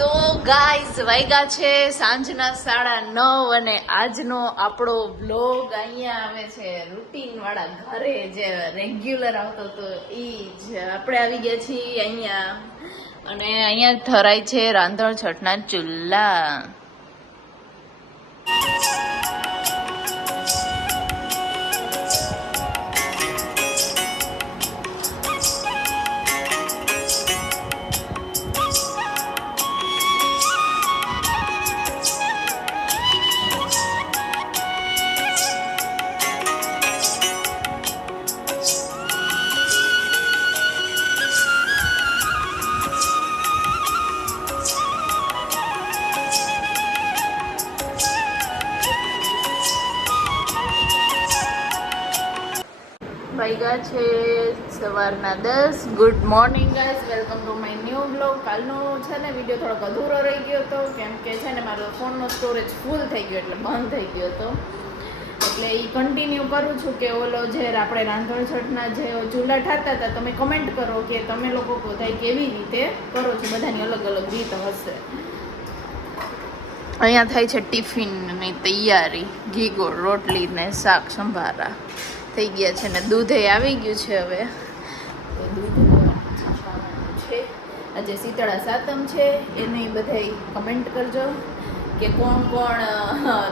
તો ગાઈઝ વાગ્યા છે સાંજના 9:30 અને આજનો આપણો બ્લોગ અહીંયા આવે છે રૂટીન વાળા ઘરે જે રેગ્યુલર આવતો તો ઈ જ આપણે આવી ગયા છીએ અહીંયા અને અહીંયા ધરાય છે રાંધણ છઠના ચૂલા. વાગ્યા છે સવારના 10. Good morning guys, welcome to my new blog. કાલનો છે ને વિડીયો થોડોક અધૂરો રહી ગયો હતો કેમ કે છે ને મારો ફોનનો સ્ટોરેજ ફૂલ થઈ ગયો એટલે બંધ થઈ ગયો હતો. એટલે એ કન્ટિન્યુ કરું છું કે ઓલો જે આપણે રાંધણછઠના જે ચૂલા ઠારતા હતા તમે કમેન્ટ કરો કે તમે લોકો બધા કેવી રીતે કરો છો, બધાની અલગ અલગ રીત હશે. અહીંયા થાય છે ટિફિનની તૈયારી, ઘી ગોળ રોટલી ને શાક સંભારા થઈ ગયા છે ને દૂધે આવી ગયું છે. હવે તો દૂધ છે. આજે શીતળા સાતમ છે, એને બધાય કમેન્ટ કરજો કે કોણ કોણ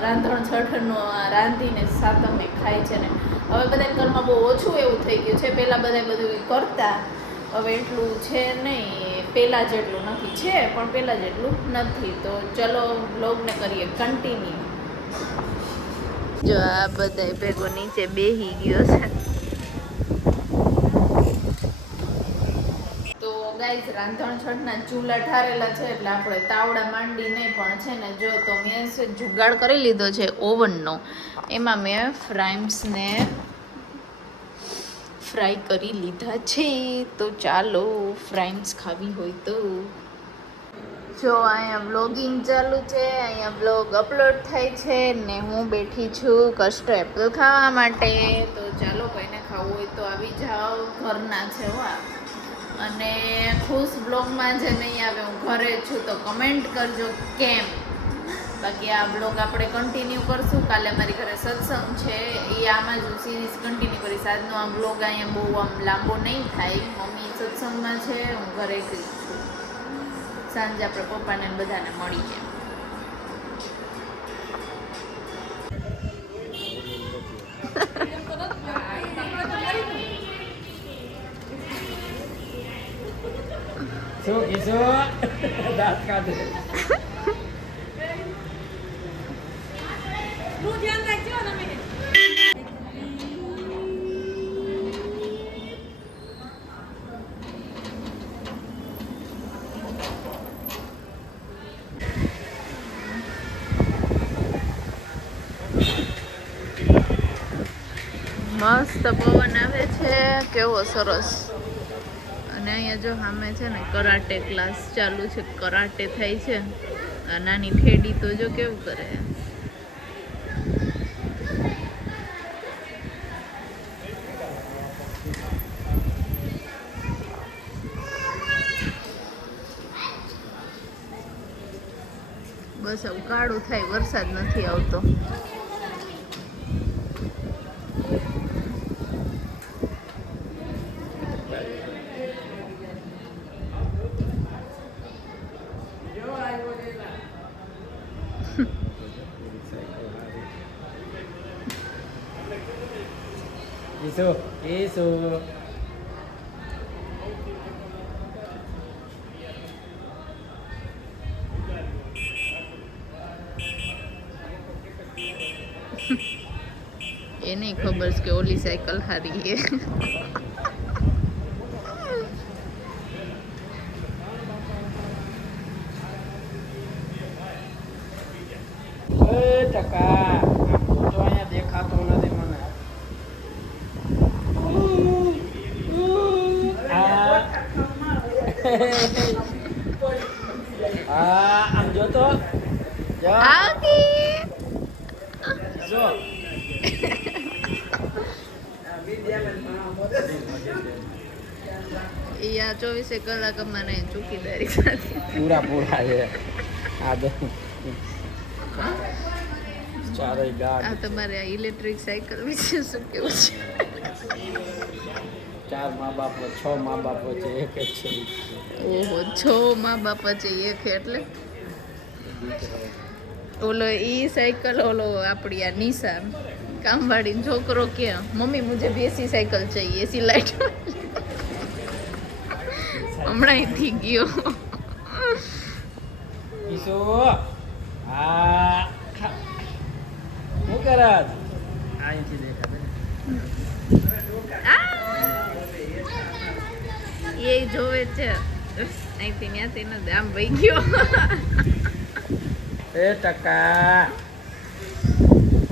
રાંધણ છઠનો રાંધીને સાતમે ખાય છે. ને હવે બધા ઘરમાં બહુ ઓછું એવું થઈ ગયું છે. પહેલાં બધા બધું કરતા, હવે એટલું છે નહીં, પહેલાં જેટલું નથી. છે પણ પહેલાં જેટલું નથી. તો ચલો બ્લોગને કરીએ કન્ટિન્યુ. જો આ બધા ભેગો નીચે બેહી ગયો છે. તો ગાઈઝ રાંધણછઠના ચૂલા ઠારેલા છે એટલે આપણે તાવડા માંડી નહીં પણ છે ને જો તો મેં જુગાડ કરી લીધો છે ઓવનનો. એમાં મેં ફ્રાઈમ્સને ફ્રાય કરી લીધા છે. તો ચાલો ફ્રાઈમ્સ ખાવી હોય તો જો અહીંયા વ્લોગિંગ ચાલુ છે, અહીંયા વ્લોગ અપલોડ થાય છે ને હું બેઠી છું કસ્ટર્ડ એપલ ખાવા માટે. તો ચાલો કોઈને ખાવું હોય તો આવી જાઓ, ઘરના છે હો. અને ખુશ બ્લોગમાં જે નહીં આવે હું ઘરે છું તો કમેન્ટ કરજો કેમ. બાકી આ બ્લોગ આપણે કન્ટિન્યુ કરશું. કાલે મારી ઘરે સત્સંગ છે, એ આમાં જ હું સિરીઝ કન્ટિન્યુ કરીશ. આજનો આ બ્લોગ અહીંયા બહુ આમ લાંબો નહીં થાય. મમ્મી સત્સંગમાં છે, હું ઘરે એકલી છું. સાંજે આપણે પપ્પાને બધાને મળીએ. શું કીધું? દાંત કાઢે. મસ્ત પવન આવે છે, કેવો સરસ. અને અહીંયા જો સામે છે ને કરાટે ક્લાસ ચાલુ છે, કરાટે થાય છે. આ નાની ઠેડી તો જો કેવું કરે. બસ આવું કાળું થાય, વરસાદ નથી આવતો. Isu. એ નહીં ખબર છે કે ઓલી સાયકલ હારી છે. ટકા તો અહીંયા દેખાતો નથી મને. આમ જોતો જો એ આ 24 કલાક અમારે ચોકીદારી સાથે પૂરા છે આ બે ચારેય ગાઢ આ તમારે આ ઇલેક્ટ્રિક સાયકલ વિશે શું કેવું છે? 4 મા બાપ 6 મા બાપ વચ્ચે એક જ છે. ઓહો 6 મા બાપ છે એક એટલે ઓલો ઈ સાયકલ ઓલો આપણી આ નિશા કામવાળી છોકરો કે મમ્મી મુझे भी ऐसी साइकिल चाहिए ऐसी लाइट હમણાં અહીંથી ગયો ઈસો આ શું કરત અહીંથી દેખાડે એ જોવે છે અહીંથી ત્યાંથી નથી આમ વહી ગયો એ ટકા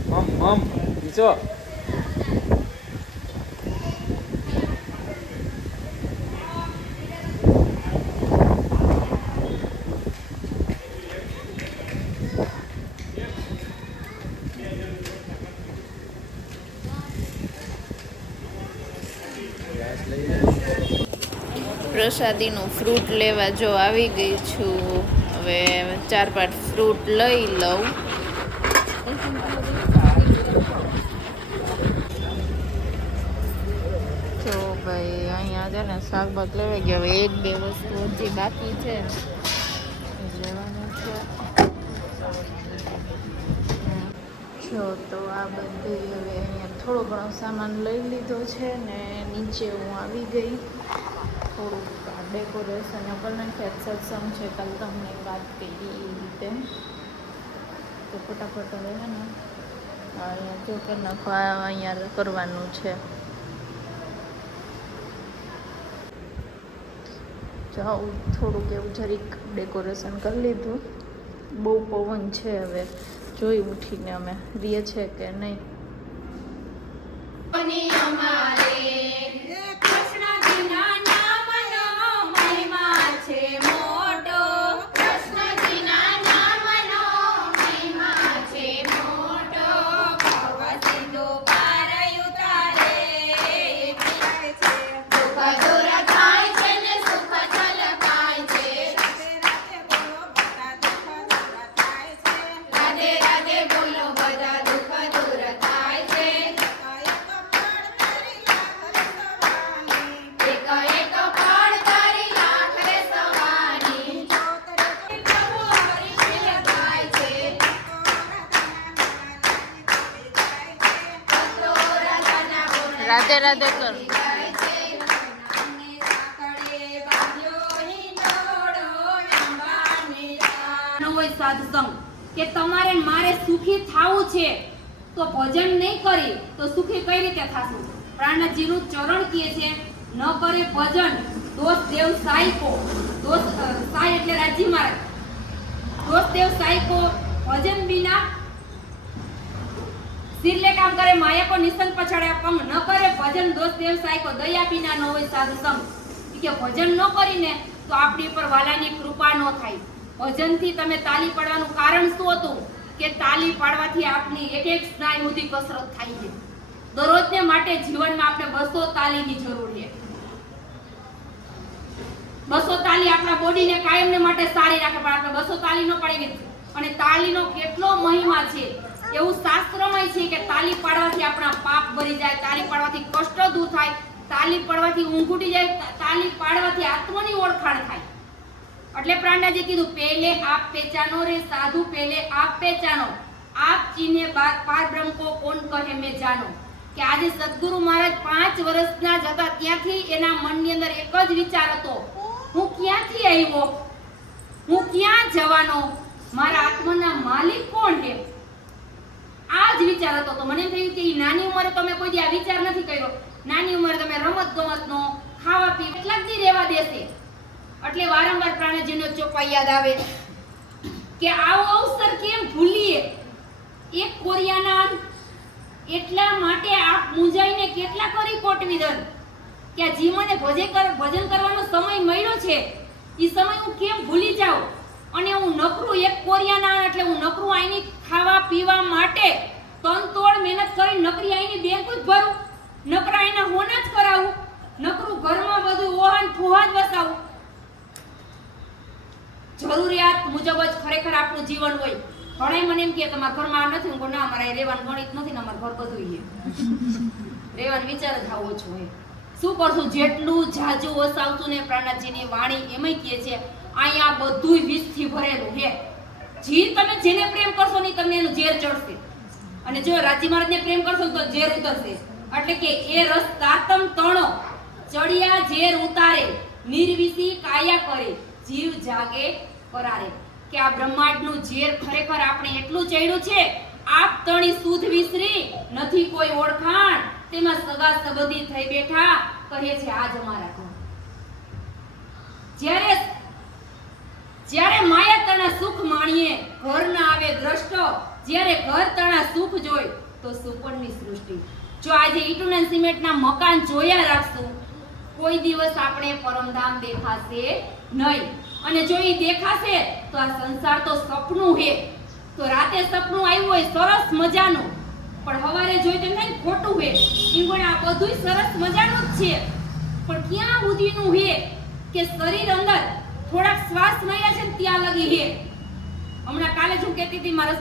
મમ ઈસો પ્રસાદીનું ફ્રૂટ લેવા જો આવી ગઈ છું. હવે 4-5 ફ્રૂટ લઈ લઉં. તો ભાઈ અહીંયા છે ને શાકભાગ લેવા ગયા. હવે 1-2 વસ્તુ હજી બાકી છે લેવાનું છે. જો તો આ બધી હવે અહીંયા થોડો ઘણો સામાન લઈ લીધો છે ને નીચે હું આવી ગઈ. થોડુંક ડેકોરેશન કરી નાખ્યા. સત્સંગ છે કાલ તમને વાત કરી એ રીતે તો ફટાફટ હવે છે ને અહીંયા જો કે નાખવા અહીંયા કરવાનું છે. જાઉં થોડુંક એવું જરીક ડેકોરેશન કરી લીધું. બહુ પવન છે હવે જોઈ ઉઠીને અમે રીએ છે કે નહીં. રાધે રાધે કર. સાધસંગ કે તમારે મારે સુખી થવું છે તો ભજન નહીં કરી તો સુખી કઈ રીતે થાશું? પ્રાણજીનું ચરણ કહે છે ન કરે ભજન દોષ દેવ સાઈકો. દોષ સાઈ એટલે રાજી મહારાજ. દોષ દેવ સાઈકો ભજન બિના સિરલે કામ કરે માયા કો નિસંગ પછાડે પંગ ન કરે ભજન દોષ દેવ સાઈકો. દયા બિના ન હોય સાધુ સંગ કે ભજન ન કરીને તો આપણી ઉપર વાલાની કૃપા ન થાય. ભજનથી તમે તાલી પાડવાનું કારણ શું હતું કે તાલી પાડવાથી આપની એક એક સ્નાયુ સુધી કસરત થાય છે. દરરોજને માટે જીવનમાં આપણે 200 તાલીની જરૂર છે. 200 તાલી આપણા બોડીને કાયમને માટે સારી રાખે પણ આપણે 200 તાલી ન પાડી. અને તાલીનો કેટલો મહિમા છે એવું શાસ્ત્રમાં છે કે તાલી પાડવાથી આપણા પાપ ભરી જાય, તાલી પાડવાથી કષ્ટ દૂર થાય, તાલી પાડવાથી ઊંઘ ઉડી જાય, તાલી પાડવાથી આત્માની ઓળખાણ થાય. એટલે પ્રાણનાજી કીધું પહેલે આપ પહેચાનો રે સાધુ પહેલે આપ પહેચાનો આપ ચીને પાર બ્રહ્મ કો કોણ કહે મે જાનો. કે આજે સદગુરુ મહારાજ 5 વર્ષના જતા ત્યાંથી એના મનની અંદર એક જ વિચાર હતો, હું ક્યાંથી આવ્યો, હું ક્યાં જવાનો, મારા આત્માના માલિક કોણ છે? આ જ વિચાર હતો. તો મને એમ થયું કે નાની ઉંમરે તમે કોઈ દી આ વિચાર નથી કર્યો. નાની ઉંમરે તમે રમત ગમતનો ખાવા પીવા કેટલાક દી રહેવા દેશે. એટલે વારંવાર પ્રાણજીનો ચોપાઈ યાદ આવે કે આવો અવસર કેમ ભૂલીએ. એક કોરિયાના એટલા માટે આપ મુંજાઈને કેટલા કરી કોટવી દન કે આ જીવને ભજન કરવાનો સમય મળ્યો છે એ સમય હું કેમ ભૂલી જાઉં. અને હું નકરું એક કોરિયાના એટલે હું નકરું આઈની ખાવા પીવા માટે તનતોડ મહેનત કરી નકરી આઈની બેંક જ ભરું, નકરા આઈના હોના જ કરાવું નકરું ઘરમાં બધું ઓહન ફુહા જ વસાવું. જરૂરિયાત મુજબ જ ખરેખર આપણું જીવન હોય. ઘણાય મને એમ કે તમારા ઘરમાં આ નથી. હું કહું, ના, અમારે અહીં રહેવાનું ગણિત નથી ને અમારું ઘર બધું છે. રહેવાનો વિચાર જ આવો છો હોય. શું કરશું, જેટલું જાજુ વસાવશું ને પ્રાણાજીની વાણી એમય કહે છે અહીંયા બધુંય વિષથી ભરેલું છે. તમે જેને પ્રેમ કરશો ને તમને એનું ઝેર ચડશે, અને જો રાજી મહારાજને પ્રેમ કરશો ને તો ઝેર ઉતરશે. એટલે કે એ રસ તાતમ તણો ચડિયા ઝેર ઉતારે, નિર્વિષી કાયા કરે, જીવ જાગે કરારે. કે આ બ્રહ્માંડનું ઝેર ખરેખર આપણે એટલું ચડ્યું છે. આપ તણી સુધ વિસરી નથી કોઈ ઓળખાણ, તેમાં સગા સંબંધી થઈ બેઠા કહે છે આજ અમારા ઘર. જ્યારે માયા તણા સુખ માણીએ ઘર ના આવે દ્રષ્ટો, જ્યારે ઘર તણા સુખ જોઈ તો સુપરની સૃષ્ટિ. જો આજે ઈંટના સિમેન્ટના મકાન જોયા રાખશું, કોઈ દિવસ આપણે પરમધામ દેખાશે નહીં. અને જો ઈ દેખાશે તો આ સંસાર તો સપનું છે. તો રાતે સપનું આવ્યું હોય સરસ મજાનું, પણ સવારે જોઈ તેમ થાય ખોટું છે. એમ પણ આ બધુંય સરસ મજાનું જ છે, પણ ક્યાં સુધીનું છે કે શરીર અંદર થોડાક શ્વાસ મળ્યા છે ને ત્યાં લગી છે. હમણાં કાલે જ હું કહેતી હતી મારા